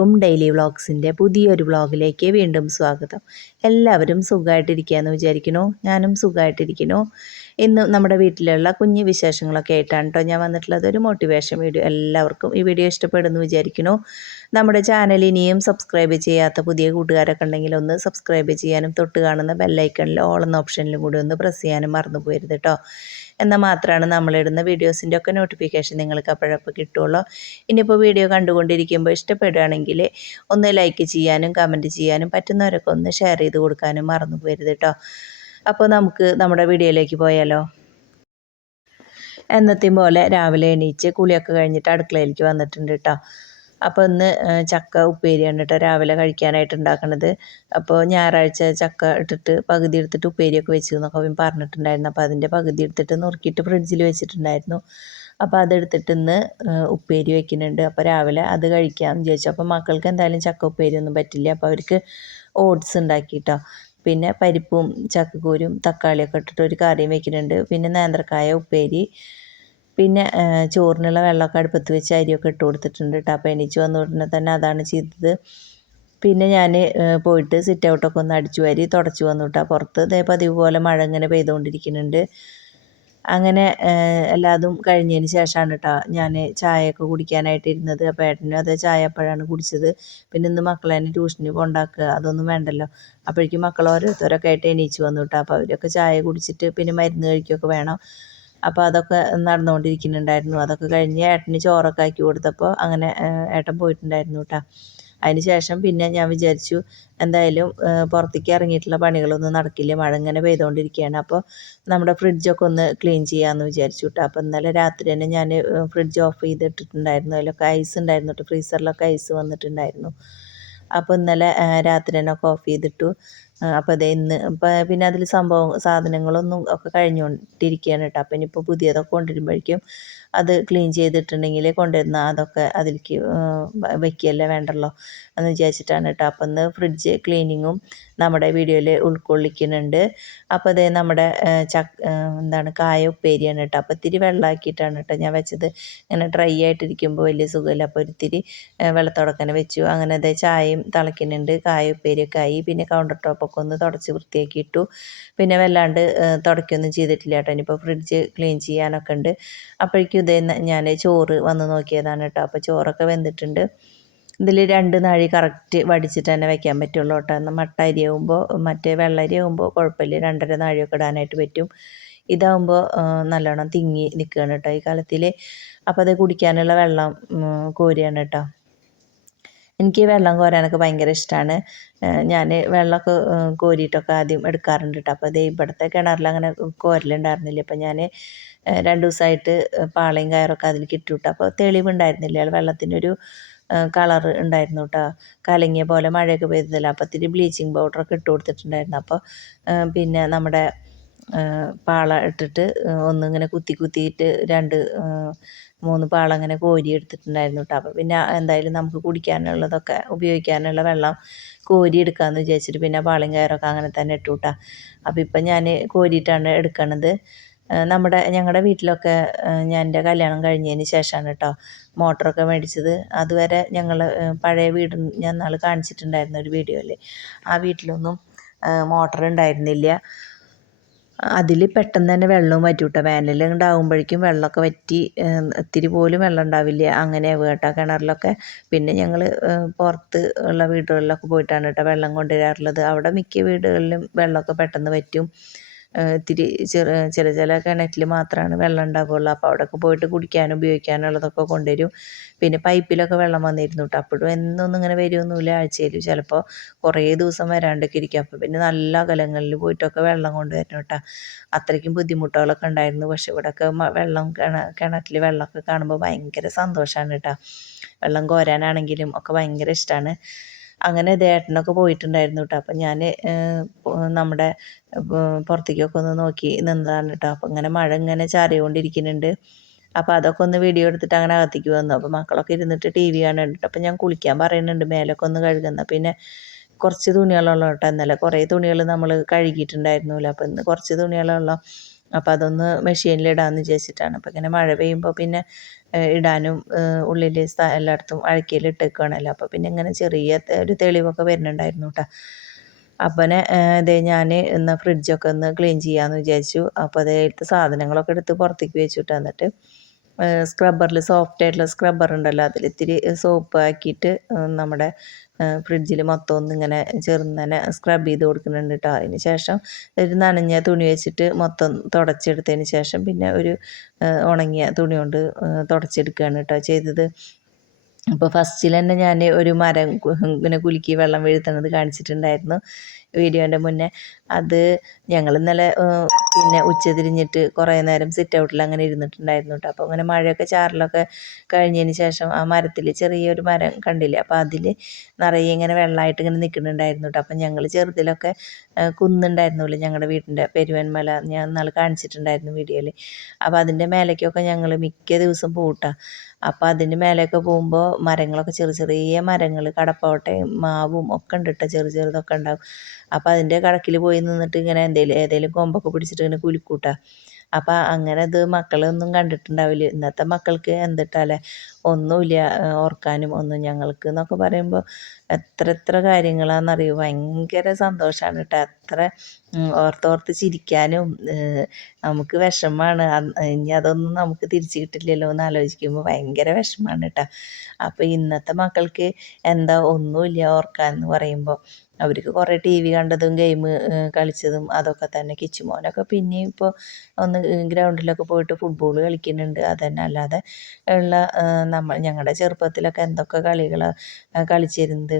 എല്ലാവർക്കും ഡെയിലി വ്ളോഗ്സിന്റെ പുതിയൊരു വ്ളോഗിലേക്ക് വീണ്ടും സ്വാഗതം. എല്ലാവരും സുഖമായിട്ടിരിക്കുകയെന്ന് വിചാരിക്കണോ ഞാനും സുഖമായിട്ടിരിക്കണു ഇന്ന് നമ്മുടെ വീട്ടിലുള്ള കുഞ്ഞു വിശേഷങ്ങളൊക്കെ ആയിട്ടാണ് കേട്ടോ ഞാൻ വന്നിട്ടുള്ളത്. ഒരു മോട്ടിവേഷൻ വീഡിയോ എല്ലാവർക്കും ഈ വീഡിയോ ഇഷ്ടപ്പെടുന്നു വിചാരിക്കുന്നു. നമ്മുടെ ചാനൽ ഇനിയും സബ്സ്ക്രൈബ് ചെയ്യാത്ത പുതിയ കൂട്ടുകാരൊക്കെ ഉണ്ടെങ്കിൽ ഒന്ന് സബ്സ്ക്രൈബ് ചെയ്യാനും തൊട്ട് കാണുന്ന ബെല്ലൈക്കണിൽ ഓൾ എന്ന ഓപ്ഷനിലും കൂടി ഒന്ന് പ്രസ് ചെയ്യാനും മറന്നു പോരുത് കേട്ടോ എന്നാൽ മാത്രമാണ് നമ്മളിടുന്ന വീഡിയോസിന്റെ ഒക്കെ നോട്ടിഫിക്കേഷൻ നിങ്ങൾക്ക് അപ്പോഴപ്പോൾ കിട്ടുള്ളൂ. ഇനിയിപ്പോൾ വീഡിയോ കണ്ടുകൊണ്ടിരിക്കുമ്പോൾ ഇഷ്ടപ്പെടുകയാണെങ്കിൽ ഒന്ന് ലൈക്ക് ചെയ്യാനും കമന്റ് ചെയ്യാനും പറ്റുന്നവരൊക്കെ ഒന്ന് ഷെയർ ചെയ്ത് കൊടുക്കാനും മറന്നു പോരുത് കേട്ടോ അപ്പോൾ നമുക്ക് നമ്മുടെ വീഡിയോയിലേക്ക് പോയാലോ? എന്നത്തെയും പോലെ രാവിലെ എണീച്ച് കുളിയൊക്കെ കഴിഞ്ഞിട്ട് അടുക്കളയിലേക്ക് വന്നിട്ടുണ്ട് കേട്ടോ അപ്പോൾ ഇന്ന് ചക്ക ഉപ്പേരിയാണ് കേട്ടോ രാവിലെ കഴിക്കാനായിട്ട് ഉണ്ടാക്കണത് അപ്പോൾ ഞായറാഴ്ച ചക്ക ഇട്ടിട്ട് പകുതി എടുത്തിട്ട് ഉപ്പേരിയൊക്കെ വെച്ചു എന്നൊക്കെ അവൻ പറഞ്ഞിട്ടുണ്ടായിരുന്നു. അപ്പോൾ അതിന്റെ പകുതി എടുത്തിട്ട് നുറുക്കിയിട്ട് ഫ്രിഡ്ജിൽ വെച്ചിട്ടുണ്ടായിരുന്നു. അപ്പോൾ അതെടുത്തിട്ട് ഇന്ന് ഉപ്പേരി വെക്കുന്നുണ്ട്. അപ്പോൾ രാവിലെ അത് കഴിക്കാം വിചാരിച്ചു. അപ്പോൾ മക്കൾക്ക് എന്തായാലും ചക്ക ഉപ്പേരി ഒന്നും പറ്റില്ല. അപ്പോൾ അവർക്ക് ഓട്സ് ഉണ്ടാക്കിയിട്ടോ പിന്നെ പരിപ്പും ചക്കക്കൂരും തക്കാളിയൊക്കെ ഇട്ടിട്ട് ഒരു കറിയും വെക്കുന്നുണ്ട്. പിന്നെ നേന്ത്രക്കായ ഉപ്പേരി. പിന്നെ ചോറിനുള്ള വെള്ളമൊക്കെ അടുപ്പത്ത് വെച്ച് അരിയൊക്കെ ഇട്ട് കൊടുത്തിട്ടുണ്ട് കേട്ടോ അപ്പോൾ എണീച്ച് വന്ന ഉടനെ തന്നെ അതാണ് ചെയ്തത്. പിന്നെ ഞാൻ പോയിട്ട് സിറ്റ് ഔട്ടൊക്കെ ഒന്ന് അടിച്ചു വാരി തുടച്ചു വന്നു കേട്ടോ പുറത്ത് ഇതേ പതിവ് പോലെ മഴ ഇങ്ങനെ പെയ്തുകൊണ്ടിരിക്കുന്നുണ്ട് അങ്ങനെ എല്ലാതും കഴിഞ്ഞതിന് ശേഷമാണ് കേട്ടോ ഞാൻ ചായയൊക്കെ കുടിക്കാനായിട്ട് ഇരുന്നത്. അപ്പോൾ ഏട്ടനും അതേ ചായ അപ്പോഴാണ് കുടിച്ചത്. പിന്നെ ഇന്ന് മക്കളെ തന്നെ ട്യൂഷന് കൊണ്ടാക്കുക അതൊന്നും വേണ്ടല്ലോ. അപ്പോഴേക്കും മക്കൾ ഓരോരുത്തരൊക്കെ ആയിട്ട് എണീച്ച് വന്നു കേട്ടോ അപ്പോൾ അവരൊക്കെ ചായ കുടിച്ചിട്ട് പിന്നെ മരുന്ന് കഴിക്കുകയൊക്കെ വേണം. അപ്പോൾ അതൊക്കെ നടന്നുകൊണ്ടിരിക്കുന്നുണ്ടായിരുന്നു അതൊക്കെ കഴിഞ്ഞ് ഏട്ടന് ചോറൊക്കെ ആക്കി കൊടുത്തപ്പോൾ അങ്ങനെ ഏട്ടൻ പോയിട്ടുണ്ടായിരുന്നു കേട്ടോ അതിന് ശേഷം പിന്നെ ഞാൻ വിചാരിച്ചു എന്തായാലും പുറത്തേക്ക് ഇറങ്ങിയിട്ടുള്ള പണികളൊന്നും നടക്കില്ല. മഴ ഇങ്ങനെ പെയ്തുകൊണ്ടിരിക്കുകയാണ് അപ്പോൾ നമ്മുടെ ഫ്രിഡ്ജൊക്കെ ഒന്ന് ക്ലീൻ ചെയ്യാമെന്ന് വിചാരിച്ചു കേട്ടോ അപ്പോൾ ഇന്നലെ രാത്രി തന്നെ ഞാൻ ഫ്രിഡ്ജ് ഓഫ് ചെയ്തിട്ടിട്ടുണ്ടായിരുന്നു. അതിലൊക്കെ ഐസ് ഉണ്ടായിരുന്നു കേട്ടോ ഫ്രീസറിലൊക്കെ ഐസ് വന്നിട്ടുണ്ടായിരുന്നു. അപ്പോൾ ഇന്നലെ രാത്രി തന്നെ കോഫി ചെയ്തിട്ടു. അപ്പോൾ അതേ ഇന്ന് ഇപ്പോൾ പിന്നെ അതിൽ സംഭവം സാധനങ്ങളൊന്നും ഒക്കെ കഴിഞ്ഞുകൊണ്ടിരിക്കുകയാണ് കേട്ടോ അപ്പം ഇനിയിപ്പോൾ പുതിയതൊക്കെ കൊണ്ടുവരുമ്പോഴേക്കും അത് ക്ലീൻ ചെയ്തിട്ടുണ്ടെങ്കിൽ കൊണ്ടുവരുന്ന അതൊക്കെ അതിലേക്ക് വയ്ക്കുകയല്ലേ വേണ്ടല്ലോ. എന്ന് വിചാരിച്ചിട്ടാണ് കേട്ടോ. അപ്പം ഇന്ന് ഫ്രിഡ്ജ് ക്ലീനിങ്ങും നമ്മുടെ വീഡിയോയിൽ ഉൾക്കൊള്ളിക്കുന്നുണ്ട്. അപ്പോൾ അതേ നമ്മുടെ ചക്ക എന്താണ് കായ ഉപ്പേരിയാണ് കേട്ടോ. അപ്പോൾ ഇത്തിരി വെള്ളമാക്കിയിട്ടാണ് കേട്ടോ ഞാൻ വെച്ചത്. ഇങ്ങനെ ഡ്രൈ ആയിട്ടിരിക്കുമ്പോൾ വലിയ സുഖമില്ല. അപ്പോൾ ഒരിത്തിരി വെള്ളത്തോടക്കനെ വെച്ചു. അങ്ങനെ അതേ ചായയും തിളയ്ക്കുന്നുണ്ട്. കായ ഉപ്പേരിയൊക്കെ ആയി. പിന്നെ കൗണ്ടർ ടോപ്പൊക്കെ ഒന്ന് തുടച്ച് വൃത്തിയാക്കി ഇട്ടു. പിന്നെ വല്ലാണ്ട് തുടയ്ക്കൊന്നും ചെയ്തിട്ടില്ല കേട്ടോ. ഇനിയിപ്പോൾ ഫ്രിഡ്ജ് ക്ലീൻ ചെയ്യാനൊക്കെ ഉണ്ട്. അപ്പോഴേക്കും ഇതേ ഞാൻ ചോറ് വന്ന് നോക്കിയതാണ് കേട്ടോ. അപ്പോൾ ചോറൊക്കെ വെന്തിട്ടുണ്ട്. ഇതിൽ രണ്ട് നാഴി കറക്റ്റ് വടിച്ചിട്ട് തന്നെ വെക്കാൻ പറ്റുള്ളൂ കേട്ടോ. എന്നാൽ മട്ട അരി ആകുമ്പോൾ മറ്റേ വെള്ളരി ആകുമ്പോൾ കുഴപ്പമില്ല. രണ്ടര നാഴിയൊക്കെ ഇടാനായിട്ട് പറ്റും. ഇതാകുമ്പോൾ നല്ലോണം തിങ്ങി നിൽക്കുകയാണ് കേട്ടോ ഈ കാലത്തിൽ അപ്പോൾ അത് കുടിക്കാനുള്ള വെള്ളം കോരിയാണ് കേട്ടോ. എനിക്ക് വെള്ളം കോരാനൊക്കെ ഭയങ്കര ഇഷ്ടമാണ് ഞാൻ വെള്ളമൊക്കെ കോരിയിട്ടൊക്കെ ആദ്യം എടുക്കാറുണ്ട് കേട്ടോ. അപ്പോൾ അതേ ഇവിടുത്തെ കിണറിൽ അങ്ങനെ കോരലുണ്ടായിരുന്നില്ല. അപ്പോൾ ഞാൻ രണ്ട് ദിവസമായിട്ട് പാളയും കയറൊക്കെ അതിലേക്ക് ഇട്ടു കേട്ടോ. അപ്പോൾ തെളിവുണ്ടായിരുന്നില്ല വെള്ളത്തിന്റെ ഒരു കളർ ഉണ്ടായിരുന്നു കേട്ടോ കലങ്ങിയ പോലെ മഴയൊക്കെ പെയ്തതല്ല അപ്പോൾ ഇത്തിരി ബ്ലീച്ചിങ് പൗഡറൊക്കെ ഇട്ട് കൊടുത്തിട്ടുണ്ടായിരുന്നു. അപ്പോൾ പിന്നെ നമ്മുടെ പാള ഇട്ടിട്ട് ഒന്നിങ്ങനെ കുത്തി കുത്തിയിട്ട് രണ്ട് മൂന്ന് പാള അങ്ങനെ കോരി എടുത്തിട്ടുണ്ടായിരുന്നു കേട്ടോ അപ്പോൾ പിന്നെ എന്തായാലും നമുക്ക് കുടിക്കാനുള്ളതൊക്കെ ഉപയോഗിക്കാനുള്ള വെള്ളം കോരി എടുക്കാമെന്ന് വിചാരിച്ചിട്ട് പിന്നെ പാളയും കയറൊക്കെ അങ്ങനെ തന്നെ ഇട്ടു കേട്ടോ അപ്പോൾ ഇപ്പം ഞാൻ കോരിയിട്ടാണ് എടുക്കണത്. നമ്മുടെ ഞങ്ങളുടെ വീട്ടിലൊക്കെ ഞാൻ എന്റെ കല്യാണം കഴിഞ്ഞതിന് ശേഷമാണ് കേട്ടോ മോട്ടറൊക്കെ മേടിച്ചത്. അതുവരെ ഞങ്ങൾ പഴയ വീട് ഞാൻ നാൾ കാണിച്ചിട്ടുണ്ടായിരുന്നു ഒരു വീഡിയോയിൽ ആ വീട്ടിലൊന്നും മോട്ടർ ഉണ്ടായിരുന്നില്ല. അതിൽ പെട്ടെന്ന് തന്നെ വെള്ളവും വറ്റും കേട്ടോ വേനൽ ഉണ്ടാകുമ്പോഴേക്കും വെള്ളമൊക്കെ വറ്റി ഇത്തിരി പോലും വെള്ളം ഉണ്ടാവില്ല. അങ്ങനെ കേട്ടോ കിണറിലൊക്കെ പിന്നെ ഞങ്ങൾ പുറത്ത് ഉള്ള വീടുകളിലൊക്കെ പോയിട്ടാണ് കേട്ടോ വെള്ളം കൊണ്ടുവരാറുള്ളത്. അവിടെ മിക്ക വീടുകളിലും വെള്ളമൊക്കെ പെട്ടെന്ന് വറ്റും. ഇത്തിരി ചെറു ചില ചില കിണറ്റിൽ മാത്രമാണ് വെള്ളം ഉണ്ടാവുകയുള്ളൂ അപ്പോൾ അവിടെയൊക്കെ പോയിട്ട് കുടിക്കാനും ഉപയോഗിക്കാനുള്ളതൊക്കെ കൊണ്ടുവരും. പിന്നെ പൈപ്പിലൊക്കെ വെള്ളം വന്നിരുന്നു കേട്ടോ അപ്പോഴും എന്നൊന്നും ഇങ്ങനെ വരുമൊന്നുമില്ല ആഴ്ചയിൽ. ചിലപ്പോൾ കുറേ ദിവസം വരാണ്ടൊക്കെ ഇരിക്കും. അപ്പോൾ പിന്നെ നല്ല അകലങ്ങളിൽ പോയിട്ടൊക്കെ വെള്ളം കൊണ്ടുവരണം കേട്ടോ അത്രയ്ക്കും ബുദ്ധിമുട്ടുകളൊക്കെ ഉണ്ടായിരുന്നു. പക്ഷെ ഇവിടെയൊക്കെ വെള്ളം കിണ കിണറ്റിൽ വെള്ളമൊക്കെ കാണുമ്പോൾ ഭയങ്കര സന്തോഷമാണ് കേട്ടോ വെള്ളം കോരാനാണെങ്കിലും ഒക്കെ ഭയങ്കര ഇഷ്ടമാണ് അങ്ങനെ ദേട്ടനൊക്കെ പോയിട്ടുണ്ടായിരുന്നു കേട്ടോ അപ്പം ഞാൻ നമ്മുടെ പുറത്തേക്കൊക്കെ ഒന്ന് നോക്കി നിന്നതാണ് കേട്ടോ അപ്പം ഇങ്ങനെ മഴ ഇങ്ങനെ ചാറിക്കൊണ്ടിരിക്കുന്നുണ്ട് അപ്പോൾ അതൊക്കെ ഒന്ന് വീഡിയോ എടുത്തിട്ട് അങ്ങനെ അകത്തേക്ക് വന്നു. അപ്പോൾ മക്കളൊക്കെ ഇരുന്നിട്ട് ടി വി കാണുന്നുണ്ട് അപ്പം ഞാൻ കുളിക്കാൻ പറയുന്നുണ്ട് മേലൊക്കെ ഒന്ന് കഴുകുന്ന. പിന്നെ കുറച്ച് തുണികളുള്ള കേട്ടോ ഇന്നലെ കുറേ തുണികൾ നമ്മൾ കഴുകിയിട്ടുണ്ടായിരുന്നില്ല. അപ്പം ഇന്ന് കുറച്ച് തുണികളുള്ള അപ്പോൾ അതൊന്ന് മെഷീനിൽ ഇടാമെന്ന് വിചാരിച്ചിട്ടാണ്. അപ്പോൾ ഇങ്ങനെ മഴ പെയ്യുമ്പോൾ പിന്നെ ഇടാനും ഉള്ളിൽ എല്ലായിടത്തും അഴക്കിയിൽ ഇട്ടേക്കുകയാണല്ലോ അപ്പോൾ പിന്നെ ഇങ്ങനെ ചെറിയ ഒരു തെളിവൊക്കെ വരുന്നുണ്ടായിരുന്നു കേട്ടോ അപ്പനെ ഇതേ ഞാൻ ഇന്ന് ഫ്രിഡ്ജൊക്കെ ഒന്ന് ക്ലീൻ ചെയ്യാമെന്ന് വിചാരിച്ചു. അപ്പോൾ അതിലത്തെ സാധനങ്ങളൊക്കെ എടുത്ത് പുറത്തേക്ക് വെച്ചിട്ട് എന്നിട്ട് സ്ക്രബ്ബറിൽ സോഫ്റ്റ് ആയിട്ടുള്ള സ്ക്രബ്ബർ ഉണ്ടല്ലോ അതിൽ ഇത്തിരി സോപ്പ് ആക്കിയിട്ട് നമ്മുടെ ഫ്രിഡ്ജിൽ മൊത്തം ഒന്ന് ഇങ്ങനെ ചെറുന്നനെ സ്ക്രബ് ചെയ്ത് കൊടുക്കുന്നുണ്ട് കേട്ടോ അതിന് ശേഷം ഒരു നനഞ്ഞ തുണി വെച്ചിട്ട് മൊത്തം തുടച്ചെടുത്തതിന് ശേഷം പിന്നെ ഒരു ഉണങ്ങിയ തുണി കൊണ്ട് തുടച്ചെടുക്കുകയാണ് കേട്ടോ ചെയ്തത്. അപ്പോൾ ഫസ്റ്റിൽ തന്നെ ഞാൻ ഒരു മരം ഇങ്ങനെ കുലുക്കി വെള്ളം വീഴ്ത്തണത് കാണിച്ചിട്ടുണ്ടായിരുന്നു വീഡിയോന്റെ മുന്നേ. അത് ഞങ്ങൾ ഇന്നലെ പിന്നെ ഉച്ച തിരിഞ്ഞിട്ട് കുറേ നേരം സിറ്റ് ഔട്ടിൽ അങ്ങനെ ഇരുന്നിട്ടുണ്ടായിരുന്നു കേട്ടോ അപ്പോൾ അങ്ങനെ മഴയൊക്കെ ചാറിലൊക്കെ കഴിഞ്ഞതിന് ശേഷം ആ മരത്തിൽ ചെറിയൊരു മരം കണ്ടില്ലേ? അപ്പോൾ അതിൽ നിറയെ ഇങ്ങനെ വെള്ളമായിട്ട് ഇങ്ങനെ നിൽക്കുന്നുണ്ടായിരുന്നു കേട്ടോ അപ്പം ഞങ്ങൾ ചെറുതിലൊക്കെ കുന്നുണ്ടായിരുന്നുള്ളു ഞങ്ങളുടെ വീടിന്റെ പെരുവന്മല ഞാൻ ഇന്നാൾ കാണിച്ചിട്ടുണ്ടായിരുന്നു വീഡിയോയിൽ അപ്പോൾ അതിന്റെ മേലേക്കൊക്കെ ഞങ്ങൾ മിക്ക ദിവസം പോകട്ടാ അപ്പോൾ അതിന്റെ മേലെയൊക്കെ പോകുമ്പോൾ മരങ്ങളൊക്കെ ചെറിയ ചെറിയ മരങ്ങൾ കടപ്പോട്ടയും മാവും ഒക്കെ ഉണ്ട് കേട്ടോ ചെറു ചെറുതൊക്കെ ഉണ്ടാവും. അപ്പോൾ അതിന്റെ കടക്കിൽ പോയി നിന്നിട്ട് ഇങ്ങനെ എന്തെങ്കിലും ഏതെങ്കിലും കൊമ്പൊക്കെ പിടിച്ചിട്ട് ഇങ്ങനെ കുലുക്കൂട്ടാ. അപ്പോൾ അങ്ങനെ ഇത് മക്കളൊന്നും കണ്ടിട്ടുണ്ടാവില്ല. ഇന്നത്തെ മക്കൾക്ക് എന്തിട്ടാലേ ഒന്നുമില്ല ഓർക്കാനും ഒന്നും ഞങ്ങൾക്ക് എന്നൊക്കെ പറയുമ്പോൾ എത്ര എത്ര കാര്യങ്ങളാണെന്നറിയോ? ഭയങ്കര സന്തോഷമാണ് കേട്ടോ. അത്ര ഉം, ഓർത്തോർത്ത് ചിരിക്കാനും നമുക്ക് വിഷമമാണ്. ഇനി അതൊന്നും നമുക്ക് തിരിച്ചു കിട്ടില്ലല്ലോ എന്ന് ആലോചിക്കുമ്പോൾ ഭയങ്കര വിഷമമാണ് കേട്ടോ. അപ്പോൾ ഇന്നത്തെ മക്കൾക്ക് എന്താ ഒന്നുമില്ല ഓർക്കാൻ എന്ന് പറയുമ്പോൾ അവർക്ക് കുറേ ടി വി കണ്ടതും ഗെയിം കളിച്ചതും അതൊക്കെ തന്നെ കിച്ചുമോനൊക്കെ പിന്നെയും ഇപ്പോൾ ഒന്ന് ഗ്രൗണ്ടിലൊക്കെ പോയിട്ട് ഫുട്ബോൾ കളിക്കുന്നുണ്ട്. അതന്നെ അല്ലാതെ ഉള്ള നമ്മൾ ഞങ്ങളുടെ ചെറുപ്പത്തിലൊക്കെ എന്തൊക്കെ കളികൾ കളിച്ചിരുന്നത്.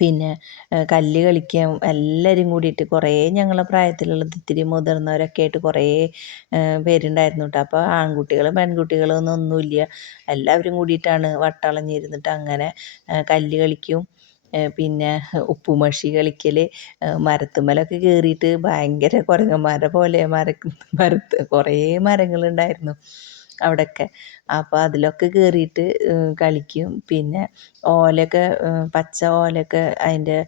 പിന്നെ കല്ല് കളിക്കാൻ എല്ലാവരും കൂടിയിട്ട് കുറേ ഞങ്ങളെ പ്രായത്തിലുള്ളത് ഇത്തിരി മുതിർന്നവരൊക്കെ ആയിട്ട് കുറേ പേരുണ്ടായിരുന്നു കേട്ടോ അപ്പോൾ ആൺകുട്ടികളും പെൺകുട്ടികളും ഒന്നും ഒന്നുമില്ല. എല്ലാവരും കൂടിയിട്ടാണ് വട്ടളഞ്ഞിരുന്നിട്ട് അങ്ങനെ കല്ല് കളിക്കും. പിന്നെ ഉപ്പുമഷി കളിക്കൽ മരത്തുമ്മലൊക്കെ കയറിയിട്ട് ഭയങ്കര കുരങ്ങന്മാരെ പോലെ മര മരത്ത് കുറേ മരങ്ങളുണ്ടായിരുന്നു. അവിടെയൊക്കെ അപ്പോൾ അതിലൊക്കെ കയറിയിട്ട് കളിക്കും. പിന്നെ ഓലയൊക്കെ പച്ച ഓലയൊക്കെ അതിന്റെ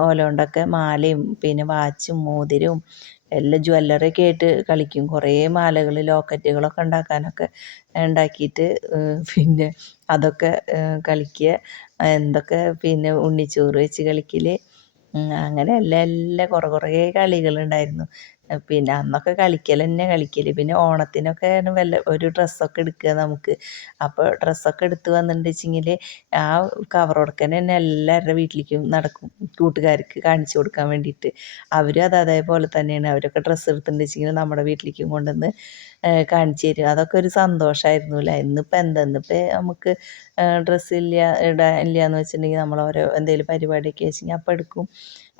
ഓല കൊണ്ടൊക്കെ മാലയും പിന്നെ വാച്ചും മോതിരവും എല്ലാം ജ്വല്ലറിയൊക്കെ ആയിട്ട് കളിക്കും. കുറേ മാലകൾ ലോക്കറ്റുകളൊക്കെ ഉണ്ടാക്കാനൊക്കെ ഉണ്ടാക്കിയിട്ട് പിന്നെ അതൊക്കെ കളിക്കുക എന്തൊക്കെ പിന്നെ ഉണ്ണിച്ചോറ് വെച്ച് കളിക്കൽ അങ്ങനെ എല്ലാം എല്ലാം കുറേ കുറേ കളികളുണ്ടായിരുന്നു. പിന്നെ അന്നൊക്കെ കളിക്കൽ തന്നെ കളിക്കൽ പിന്നെ ഓണത്തിനൊക്കെ വല്ല ഒരു ഡ്രസ്സൊക്കെ എടുക്കുക നമുക്ക്. അപ്പോൾ ഡ്രസ്സൊക്കെ എടുത്ത് വന്നിട്ടുണ്ടെച്ചെങ്കിൽ ആ കവർ കൊടുക്കാൻ തന്നെ എല്ലാവരുടെ വീട്ടിലേക്കും നടക്കും. കൂട്ടുകാർക്ക് കാണിച്ചു കൊടുക്കാൻ വേണ്ടിയിട്ട്. അവരും അത് അതേപോലെ തന്നെയാണ്. അവരൊക്കെ ഡ്രസ്സ് എടുത്തിട്ടുണ്ടെച്ചെങ്കിൽ നമ്മുടെ വീട്ടിലേക്കും കൊണ്ടുവന്ന് കാണിച്ചു തരും. അതൊക്കെ ഒരു സന്തോഷമായിരുന്നു അല്ലേ ഇന്നിപ്പോൾ എന്താ? ഇന്നിപ്പോൾ നമുക്ക് ഡ്രസ്സ് ഇല്ല ഇടാൻ ഇല്ല എന്ന് വെച്ചിട്ടുണ്ടെങ്കിൽ നമ്മൾ ഓരോ എന്തെങ്കിലും പരിപാടിയൊക്കെ വെച്ചെങ്കിൽ അപ്പോൾ എടുക്കും.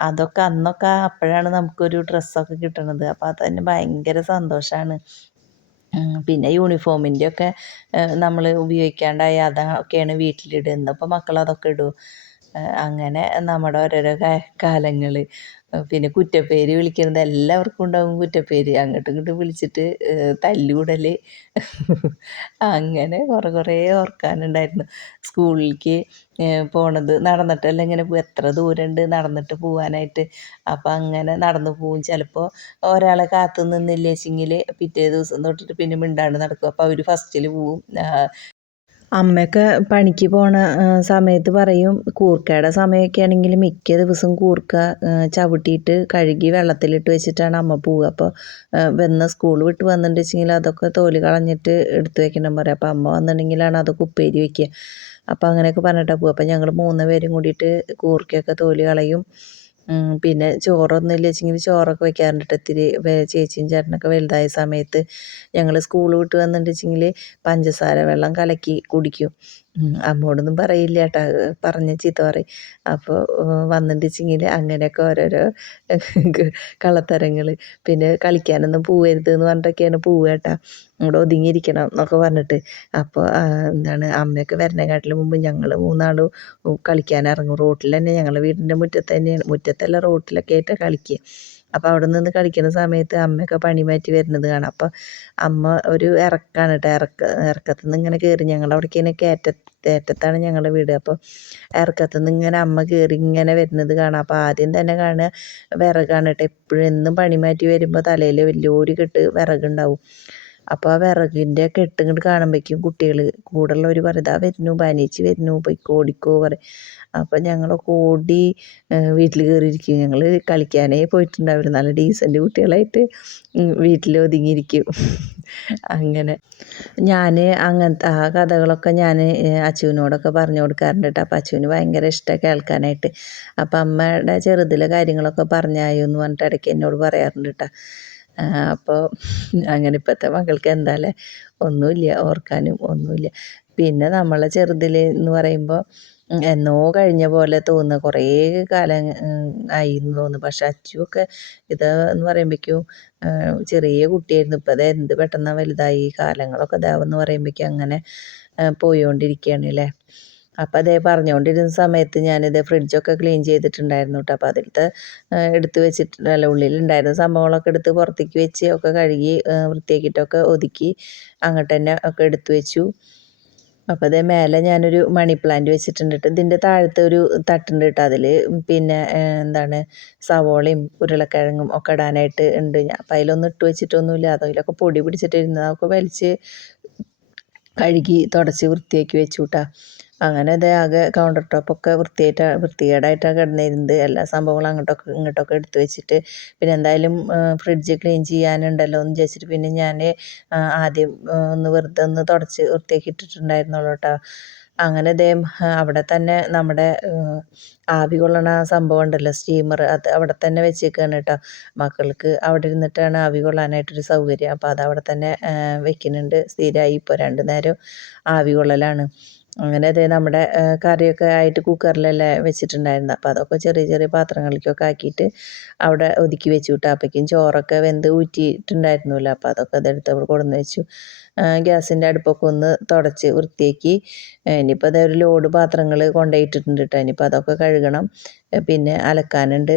അതൊക്കെ അന്നൊക്കെ അപ്പോഴാണ് നമുക്കൊരു ഡ്രസ്സൊക്കെ കിട്ടണത്. അപ്പോൾ അത് തന്നെ ഭയങ്കര സന്തോഷമാണ് പിന്നെ യൂണിഫോമിന്റെ ഒക്കെ നമ്മൾ ഉപയോഗിക്കാണ്ടായി അതൊക്കെയാണ് വീട്ടിലിടുന്നത്. അപ്പോൾ മക്കൾ അതൊക്കെ ഇടും. അങ്ങനെ നമ്മുടെ ഓരോരോ കാലങ്ങൾ പിന്നെ കുറ്റപ്പേര് വിളിക്കുന്നത് എല്ലാവർക്കും ഉണ്ടാകും കുറ്റപ്പേര്. അങ്ങോട്ടും ഇങ്ങോട്ടും വിളിച്ചിട്ട് തല്ലുകൂടൽ അങ്ങനെ കുറേ കുറേ ഓർക്കാനുണ്ടായിരുന്നു. സ്കൂളിലേക്ക് പോണത് നടന്നിട്ടല്ല ഇങ്ങനെ എത്ര ദൂരമുണ്ട് നടന്നിട്ട് പോകാനായിട്ട് അപ്പം അങ്ങനെ നടന്നു പോവും. ചിലപ്പോൾ ഒരാളെ കാത്തു നിന്നില്ലേച്ചെങ്കിൽ പിറ്റേ ദിവസം തൊട്ടിട്ട് പിന്നെ മിണ്ടാണ്ട് നടക്കും. അപ്പോൾ അവർ ഫസ്റ്റിൽ പോവും. അമ്മയൊക്കെ പണിക്ക് പോണ സമയത്ത് പറയും കൂർക്കയുടെ സമയമൊക്കെ ആണെങ്കിൽ മിക്ക ദിവസവും കൂർക്ക ചവിട്ടിയിട്ട് കഴുകി വെള്ളത്തിലിട്ട് വെച്ചിട്ടാണ് അമ്മ പോവുക. അപ്പോൾ വന്ന് സ്കൂൾ വിട്ട് വന്നിട്ടുണ്ടെങ്കിൽ അതൊക്കെ തോൽ കളഞ്ഞിട്ട് എടുത്ത് വെക്കണം പറയും. അപ്പോൾ അമ്മ വന്നിട്ടുണ്ടെങ്കിലാണ് അതൊക്കെ ഉപ്പേരി വെക്കുക. അപ്പോൾ അങ്ങനെയൊക്കെ പറഞ്ഞിട്ടാണ് പോവുക. അപ്പോൾ ഞങ്ങൾ മൂന്ന് പേരും കൂടിയിട്ട് കൂർക്കയൊക്കെ തോൽ കളയും. പിന്നെ ചോറൊന്നും ഇല്ല. ചോറൊക്കെ വെക്കാറുണ്ട് കേട്ടോ ഇത്തിരി ചേച്ചിയും ചേട്ടനൊക്കെ വലുതായ സമയത്ത് ഞങ്ങൾ സ്കൂൾ വിട്ട് വന്നിട്ടുണ്ടെങ്കിൽ പഞ്ചസാര വെള്ളം കലക്കി കുടിക്കും. അമ്മോടൊന്നും പറയില്ല കേട്ടോ പറഞ്ഞ ചീത്ത പറയും. അപ്പോൾ വന്നിട്ടുണ്ടെങ്കിൽ അങ്ങനെയൊക്കെ ഓരോരോ കള്ളത്തരങ്ങൾ പിന്നെ കളിക്കാനൊന്നും പോവരുത് എന്ന് പറഞ്ഞിട്ടൊക്കെയാണ് പോവുക കേട്ടോ ഇവിടെ ഒതുങ്ങിയിരിക്കണം എന്നൊക്കെ പറഞ്ഞിട്ട്. അപ്പോൾ എന്താണ് അമ്മയൊക്കെ വരണേക്കാട്ടിലും മുമ്പ് ഞങ്ങൾ മൂന്നാളും കളിക്കാൻ ഇറങ്ങും റോട്ടിൽ തന്നെ ഞങ്ങളുടെ വീടിന്റെ മുറ്റത്ത് തന്നെയാണ്. മുറ്റത്തല്ല റോട്ടിലൊക്കെ ആയിട്ട് കളിക്കുക. അപ്പോൾ അവിടെ നിന്ന് കളിക്കുന്ന സമയത്ത് അമ്മയൊക്കെ പണി മാറ്റി വരുന്നത് കാണാം. അപ്പോൾ അമ്മ ഒരു ഇറക്കാണ് കേട്ടോ ഇറക്ക ഇറക്കത്തു നിന്ന് ഇങ്ങനെ കയറി ഞങ്ങളുടെ ഇങ്ങനെ കയറ്റ കയറ്റത്താണ് ഞങ്ങളുടെ വീട്. അപ്പോൾ ഇറക്കത്തു നിന്ന് ഇങ്ങനെ അമ്മ കയറി ഇങ്ങനെ വരുന്നത് കാണാം. അപ്പോൾ ആദ്യം തന്നെ കാണുക വിറകാണ് കേട്ടോ എപ്പോഴും എന്നും പണി മാറ്റി വരുമ്പോൾ തലയിൽ വലിയൊരു കെട്ട് വിറകുണ്ടാവും. അപ്പോൾ ആ വിറകിന്റെ കെട്ട് ഇങ്ങോട്ട് കാണുമ്പോഴേക്കും കുട്ടികൾ കൂടെയുള്ളവർ പറയും ഇതാ വരുന്നു ബാനേച്ചി വരുന്നു പോയിക്കോ ഓടിക്കോ പറയും. അപ്പോൾ ഞങ്ങളൊക്കെ ഓടി വീട്ടിൽ കയറിയിരിക്കും ഞങ്ങൾ കളിക്കാനേ പോയിട്ടുണ്ടാവില്ല. നല്ല ഡീസന്റ് കുട്ടികളായിട്ട് വീട്ടിൽ ഒതുങ്ങിയിരിക്കും. അങ്ങനെ. ഞാൻ അങ്ങനത്തെ ആ കഥകളൊക്കെ ഞാൻ അച്ചുവിനോടൊക്കെ പറഞ്ഞു കൊടുക്കാറുണ്ട് കേട്ടോ. അപ്പോൾ അച്ചുവിന് ഭയങ്കര ഇഷ്ടം കേൾക്കാനായിട്ട്. അപ്പം അമ്മയുടെ ചെറുതിലെ കാര്യങ്ങളൊക്കെ പറഞ്ഞായോ എന്ന് പറഞ്ഞിട്ട് ഇടയ്ക്ക് എന്നോട് പറയാറുണ്ട് കേട്ടോ. അപ്പോൾ അങ്ങനെ ഇപ്പോഴത്തെ മക്കൾക്ക് എന്താല്ലേ? ഒന്നുമില്ല ഓർക്കാനും ഒന്നുമില്ല. പിന്നെ നമ്മളെ ചെറുതിൽ എന്ന് പറയുമ്പോൾ എന്നോ കഴിഞ്ഞ പോലെ തോന്നുക കുറേ കാലം ആയി എന്ന് തോന്നുന്നു. പക്ഷെ അച്ചുവൊക്കെ ഇത് എന്ന് പറയുമ്പോഴേക്കും ചെറിയ കുട്ടിയായിരുന്നു. ഇപ്പം അത് എന്ത് പെട്ടെന്ന് വലുതായി കാലങ്ങളൊക്കെ ഇതാവെന്ന് പറയുമ്പോഴേക്കും അങ്ങനെ പോയിക്കൊണ്ടിരിക്കുകയാണ് അല്ലേ അപ്പം അതേ പറഞ്ഞുകൊണ്ടിരുന്ന സമയത്ത് ഞാനിത് ഫ്രിഡ്ജൊക്കെ ക്ലീൻ ചെയ്തിട്ടുണ്ടായിരുന്നു കേട്ടോ അപ്പോൾ അതിലത്തെ എടുത്ത് വെച്ചിട്ടുണ്ടല്ല ഉള്ളിലുണ്ടായിരുന്ന സംഭവങ്ങളൊക്കെ എടുത്ത് പുറത്തേക്ക് വെച്ച് ഒക്കെ കഴുകി വൃത്തിയാക്കിയിട്ടൊക്കെ ഒതുക്കി അങ്ങോട്ട് തന്നെ ഒക്കെ എടുത്തു വെച്ചു. അപ്പോൾ അതേ മേലെ ഞാനൊരു മണി പ്ലാന്റ് വെച്ചിട്ടുണ്ട് കേട്ടോ ഇതിന്റെ താഴത്തെ ഒരു തട്ടുണ്ട് കേട്ടോ അതിൽ പിന്നെ എന്താണ് സവോളയും ഉരുളക്കിഴങ്ങും ഒക്കെ ഇടാനായിട്ട് ഉണ്ട്. ഞാൻ അപ്പം അതിലൊന്നും ഇട്ട് വെച്ചിട്ടൊന്നുമില്ല. അതിലൊക്കെ പൊടി പിടിച്ചിട്ടിരുന്നത് അതൊക്കെ വലിച്ച് കഴുകി തുടച്ച് വൃത്തിയാക്കി വെച്ചു കേട്ടോ അങ്ങനെ ഇത് ആകെ കൗണ്ടർ ടോപ്പൊക്കെ വൃത്തിയായിട്ട് വൃത്തികേടായിട്ടാണ് കിടന്നിരുന്നത്. എല്ലാ സംഭവങ്ങളും അങ്ങോട്ടൊക്കെ ഇങ്ങോട്ടൊക്കെ എടുത്ത് വെച്ചിട്ട് പിന്നെ എന്തായാലും ഫ്രിഡ്ജ് ക്ലീൻ ചെയ്യാനുണ്ടല്ലോ എന്ന് വിചാരിച്ചിട്ട് പിന്നെ ഞാൻ ആദ്യം ഒന്ന് വെറുതെ ഒന്ന് തുടച്ച് വൃത്തിയാക്കി ഇട്ടിട്ടുണ്ടായിരുന്നുള്ളൂ കേട്ടോ അങ്ങനെ ദേ അവിടെ തന്നെ നമ്മുടെ ആവി കൊള്ളണ സംഭവം ഉണ്ടല്ലോ സ്റ്റീമർ അത് അവിടെ തന്നെ വെച്ചേക്കാണ് കേട്ടോ മക്കൾക്ക് അവിടെ ഇരുന്നിട്ടാണ് ആവി കൊള്ളാനായിട്ടൊരു സൗകര്യം. അപ്പോൾ അത് അവിടെ തന്നെ വെക്കുന്നുണ്ട്. സ്ഥിരമായി ഇപ്പോൾ രണ്ട് നേരം ആവി കൊള്ളലാണ്. അങ്ങനെ അതേ നമ്മുടെ കറിയൊക്കെ ആയിട്ട് കുക്കറിലല്ലേ വെച്ചിട്ടുണ്ടായിരുന്നത് അപ്പോൾ അതൊക്കെ ചെറിയ ചെറിയ പാത്രങ്ങളിലേക്കൊക്കെ ആക്കിയിട്ട് അവിടെ ഒതുക്കി വെച്ചു വിട്ടു അപ്പോഴേക്കും ചോറൊക്കെ വെന്ത് ഊറ്റിയിട്ടുണ്ടായിരുന്നല്ലോ. അപ്പോൾ അതൊക്കെ അതെടുത്ത് അവിടെ കൊടുന്ന് വെച്ചു. ഗ്യാസിന്റെ അടുപ്പൊക്കെ ഒന്ന് തുടച്ച് വൃത്തിയാക്കി. ഇനിയിപ്പോൾ അതേ ഒരു ലോഡ് പാത്രങ്ങൾ കൊണ്ടുപോയിട്ടിട്ടുണ്ട് കേട്ടോ. ഇനിയിപ്പോൾ അതൊക്കെ കഴുകണം. പിന്നെ അലക്കാനുണ്ട്.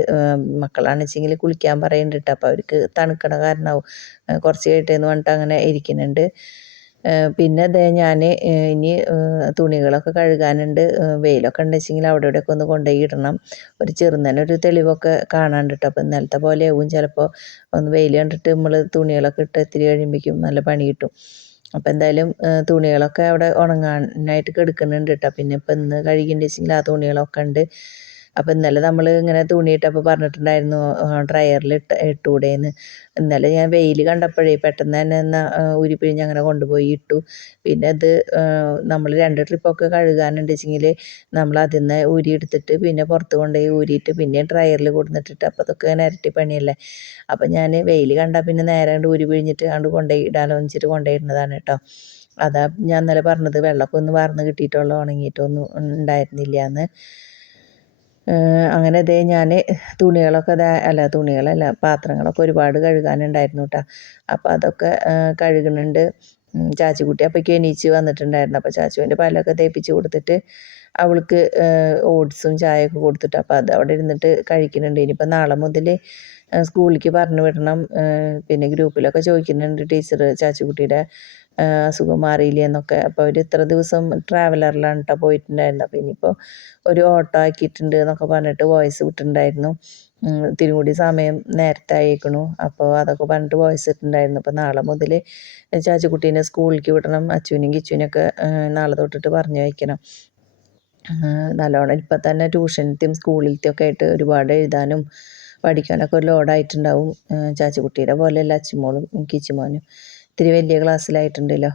മക്കളാണെച്ചെങ്കിൽ കുളിക്കാൻ പറയുന്നുണ്ട് കേട്ടോ. അപ്പോൾ അവർക്ക് തണുക്കണ കാരണമാവും കുറച്ച് കഴിട്ടേന്ന് പറഞ്ഞിട്ട് അങ്ങനെ ഇരിക്കുന്നുണ്ട്. പിന്നെ ദേ ഞാൻ ഇനി തുണികളൊക്കെ കഴുകാനുണ്ട്. വെയിലൊക്കെ ഉണ്ടെച്ചെങ്കിൽ അവിടെ ഇവിടെയൊക്കെ ഒന്ന് കൊണ്ടുപോയി ഇടണം. ഒരു ചെറുന്നനൊരു തെളിവൊക്കെ കേട്ടോ അപ്പോൾ ഇന്നലത്തെ പോലെ ആവും. ചിലപ്പോൾ ഒന്ന് വെയിൽ കണ്ടിട്ട് നമ്മൾ തുണികളൊക്കെ ഇട്ട് എത്തിരി കഴിയുമ്പോഴേക്കും നല്ല പണി കിട്ടും. അപ്പോൾ എന്തായാലും തുണികളൊക്കെ അവിടെ ഉണങ്ങാനായിട്ട് കിടക്കുന്നുണ്ട് കേട്ടോ പിന്നെ ഇപ്പം ഇന്ന് കഴുകിണ്ടെച്ചെങ്കിൽ ആ തുണികളൊക്കെ ഉണ്ട്. അപ്പോൾ ഇന്നലെ നമ്മൾ ഇങ്ങനെ തുണിയിട്ടപ്പോൾ പറഞ്ഞിട്ടുണ്ടായിരുന്നു ഡ്രയറിൽ ഇട്ട് ഇട്ടുകൂടെയെന്ന് ഇന്നലെ ഞാൻ വെയിൽ കണ്ടപ്പോഴേ പെട്ടെന്ന് തന്നെ എന്നാൽ ഉരുപ്പിഴിഞ്ഞ് അങ്ങനെ കൊണ്ടുപോയി ഇട്ടു. പിന്നെ അത് നമ്മൾ രണ്ട് ട്രിപ്പൊക്കെ കഴുകാനുണ്ട് വെച്ചെങ്കിൽ നമ്മൾ അതിൽ നിന്ന് ഊരി എടുത്തിട്ട് പിന്നെ പുറത്ത് കൊണ്ടുപോയി ഊരിയിട്ട് പിന്നെ ഡ്രയറിൽ കൊടുത്തിട്ടിട്ട് അപ്പോൾ അതൊക്കെ ഇങ്ങനെ ഇരട്ടി പണിയല്ലേ. അപ്പോൾ ഞാൻ വെയിൽ കണ്ടാൽ പിന്നെ നേരെ കണ്ട് ഊരി പിഴിഞ്ഞിട്ട് കണ്ട് കൊണ്ടുപോയി ഇടാലോ വെച്ചിട്ട് കൊണ്ടുപോയിരുന്നതാണ് കേട്ടോ അതാ ഞാൻ ഇന്നലെ പറഞ്ഞത് വെള്ളമൊക്കെ ഒന്ന് വാർന്ന് കിട്ടിയിട്ടുള്ള ഉണങ്ങിയിട്ടൊന്നും ഉണ്ടായിരുന്നില്ല എന്ന് അങ്ങനെ ദേ ഞാൻ തുണികളൊക്കെ ദാ അല്ല തുണികളല്ല പാത്രങ്ങളൊക്കെ ഒരുപാട് കഴുകാനുണ്ടായിരുന്നു കേട്ടോ അപ്പോൾ അതൊക്കെ കഴുകുന്നുണ്ട്. ചാച്ചിക്കുട്ടി അപ്പോഴേക്കും എണീച്ച് വന്നിട്ടുണ്ടായിരുന്നു. അപ്പോൾ ചാച്ചുവിന്റെ പല്ലൊക്കെ തേപ്പിച്ച് കൊടുത്തിട്ട് അവൾക്ക് ഓട്സും ചായയൊക്കെ കൊടുത്തിട്ട് അപ്പോൾ അത് അവിടെ ഇരുന്നിട്ട് കഴിക്കുന്നുണ്ട്. ഇനിയിപ്പോൾ നാളെ മുതൽ സ്കൂളിലേക്ക് പറഞ്ഞു വിടണം. പിന്നെ ഗ്രൂപ്പിലൊക്കെ ചോദിക്കുന്നുണ്ട് ടീച്ചർ ചാച്ചുക്കുട്ടിയുടെ അസുഖം മാറിയില്ലേ എന്നൊക്കെ. അപ്പോൾ അവർ ഇത്ര ദിവസം ട്രാവലറിലാണ് കേട്ടോ പോയിട്ടുണ്ടായിരുന്നത്. അപ്പോൾ ഇനിയിപ്പോൾ ഒരു ഓട്ടോ ആക്കിയിട്ടുണ്ട് എന്നൊക്കെ പറഞ്ഞിട്ട് വോയിസ് വിട്ടിട്ടുണ്ടായിരുന്നു. ഇത്തിരി കൂടി സമയം നേരത്തെ ആയേക്കണു. അപ്പോൾ അതൊക്കെ പറഞ്ഞിട്ട് വോയിസ് ഇട്ടിട്ടുണ്ടായിരുന്നു. അപ്പോൾ നാളെ മുതൽ ചാച്ചുക്കുട്ടീനെ സ്കൂളിലേക്ക് വിടണം. അച്ഛനും കിച്ചുവിനൊക്കെ നാളെ തൊട്ടിട്ട് പറഞ്ഞു വയ്ക്കണം നല്ലോണം ഇപ്പം തന്നെ ട്യൂഷനത്തെയും സ്കൂളിലത്തെയും ഒക്കെ ആയിട്ട് ഒരുപാട് എഴുതാനും പഠിക്കാനൊക്കെ ഒരു ലോഡായിട്ടുണ്ടാവും പോലെ പോലെയല്ല അച്ചുമോളും കിച്ചുമോനും ഇത്തിരി വലിയ ക്ലാസ്സിലായിട്ടുണ്ടല്ലോ.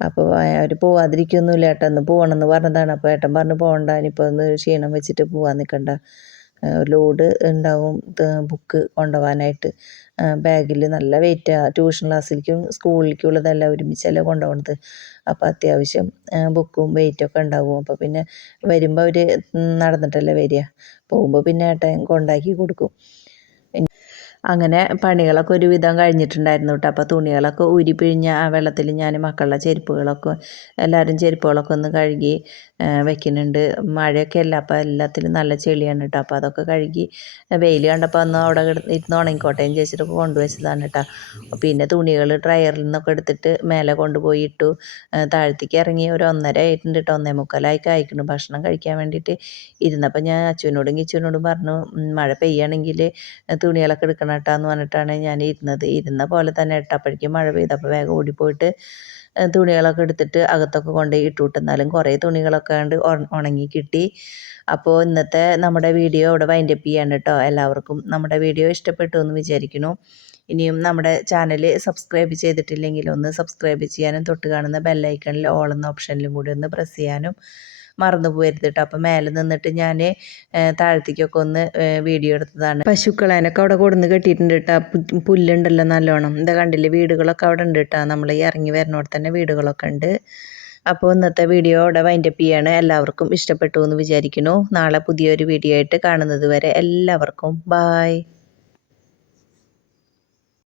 അപ്പോൾ അവർ പോവാതിരിക്കൊന്നുമില്ല. ഏട്ടൻ ഒന്ന് പോകണമെന്ന് പറഞ്ഞതാണ്. അപ്പോൾ ഏട്ടൻ പറഞ്ഞു പോകണ്ട ഇനിയിപ്പോൾ ഒന്ന് ക്ഷീണം വെച്ചിട്ട് പോവാൻ നിൽക്കണ്ട ലോഡ് ഉണ്ടാവും ബുക്ക് കൊണ്ടുപോകാനായിട്ട് ബാഗിൽ നല്ല വെയിറ്റാണ് ട്യൂഷൻ ക്ലാസ്സിലേക്കും സ്കൂളിലേക്കും ഉള്ളതെല്ലാം ഒരുമിച്ചല്ലേ കൊണ്ടുപോകണത് അപ്പോൾ അത്യാവശ്യം ബുക്കും വെയിറ്റൊക്കെ ഉണ്ടാവും. അപ്പോൾ പിന്നെ വരുമ്പോൾ അവർ നടന്നിട്ടല്ലേ വരിക. പോകുമ്പോൾ പിന്നെ ഏട്ടൻ കൊണ്ടാക്കി കൊടുക്കും. അങ്ങനെ പണികളൊക്കെ ഒരുവിധം കഴിഞ്ഞിട്ടുണ്ടായിരുന്നു കേട്ടോ. അപ്പോൾ തുണികളൊക്കെ ഊരി ആ വെള്ളത്തിൽ ഞാൻ മക്കളുടെ ചെരുപ്പുകളൊക്കെ എല്ലാവരും ചെരുപ്പുകളൊക്കെ ഒന്ന് കഴുകി വെക്കുന്നുണ്ട്. മഴയൊക്കെ അല്ല അപ്പോൾ എല്ലാത്തിലും നല്ല ചെളിയാണ് കേട്ടോ അപ്പോൾ അതൊക്കെ കഴുകി വെയിൽ കണ്ടപ്പോൾ അന്ന് അവിടെ ഇരുന്ന് ഉണങ്ങിക്കോട്ടെ എന്ന് ചോദിച്ചിട്ട് കൊണ്ടുവച്ചതാണ് കേട്ടോ പിന്നെ തുണികൾ ഡ്രയറിൽ നിന്നൊക്കെ എടുത്തിട്ട് മേലെ കൊണ്ടുപോയി ഇട്ടു. താഴത്തേക്ക് ഇറങ്ങി ഒരു ഒന്നര ആയിട്ടുണ്ട് കേട്ടോ ഒന്നേ മുക്കാലായി കഴിക്കണം ഭക്ഷണം കഴിക്കാൻ വേണ്ടിയിട്ട് ഇരുന്നപ്പോൾ ഞാൻ അച്ഛനോടും കിച്ചുവിനോടും പറഞ്ഞു മഴ പെയ്യുകയാണെങ്കിൽ തുണികളൊക്കെ എടുക്കണം കേട്ടോ എന്ന് പറഞ്ഞിട്ടാണ് ഞാൻ ഇരുന്നത്. ഇരുന്ന പോലെ തന്നെ ഇട്ടപ്പോഴേക്കും മഴ പെയ്തപ്പോൾ വേഗം ഓടിപ്പോയിട്ട് തുണികളൊക്കെ എടുത്തിട്ട് അകത്തൊക്കെ കൊണ്ടുപോയി ഇട്ടുവിട്ടെന്നാലും കുറേ തുണികളൊക്കെ ഉണ്ട് ഉണങ്ങി കിട്ടി. അപ്പോൾ ഇന്നത്തെ നമ്മുടെ വീഡിയോ ഇവിടെ വൈൻഡപ്പ് ചെയ്യാണ് കേട്ടോ. എല്ലാവർക്കും നമ്മുടെ വീഡിയോ ഇഷ്ടപ്പെട്ടു എന്ന് വിചാരിക്കുന്നു. ഇനിയും നമ്മുടെ ചാനൽ സബ്സ്ക്രൈബ് ചെയ്തിട്ടില്ലെങ്കിൽ ഒന്ന് സബ്സ്ക്രൈബ് ചെയ്യാനും തൊട്ട് കാണുന്ന ബെല്ലൈക്കണിൽ ഓൾ എന്ന ഓപ്ഷനിലും കൂടി ഒന്ന് പ്രസ് ചെയ്യാനും മറന്നു പോകരുത് കേട്ടോ അപ്പം മേലെ നിന്നിട്ട് ഞാൻ താഴത്തേക്കൊക്കെ ഒന്ന് വീഡിയോ എടുത്തതാണ്. പശുക്കളേനൊക്കെ അവിടെ കൊടുന്ന് കെട്ടിയിട്ടുണ്ട് കേട്ടോ പുല്ലുണ്ടല്ലോ നല്ലോണം. എന്താ കണ്ടില്ലേ? വീടുകളൊക്കെ അവിടെ ഉണ്ട് കേട്ടോ നമ്മൾ ഈ ഇറങ്ങി വരുന്നോടെ തന്നെ വീടുകളൊക്കെ ഉണ്ട്. അപ്പോൾ ഇന്നത്തെ വീഡിയോ ഇവിടെ വൈൻഡപ്പ് ചെയ്യാണ്. എല്ലാവർക്കും ഇഷ്ടപ്പെട്ടു എന്ന് വിചാരിക്കുന്നു. നാളെ പുതിയൊരു വീഡിയോ ആയിട്ട് കാണുന്നത് വരെ എല്ലാവർക്കും. ബായ്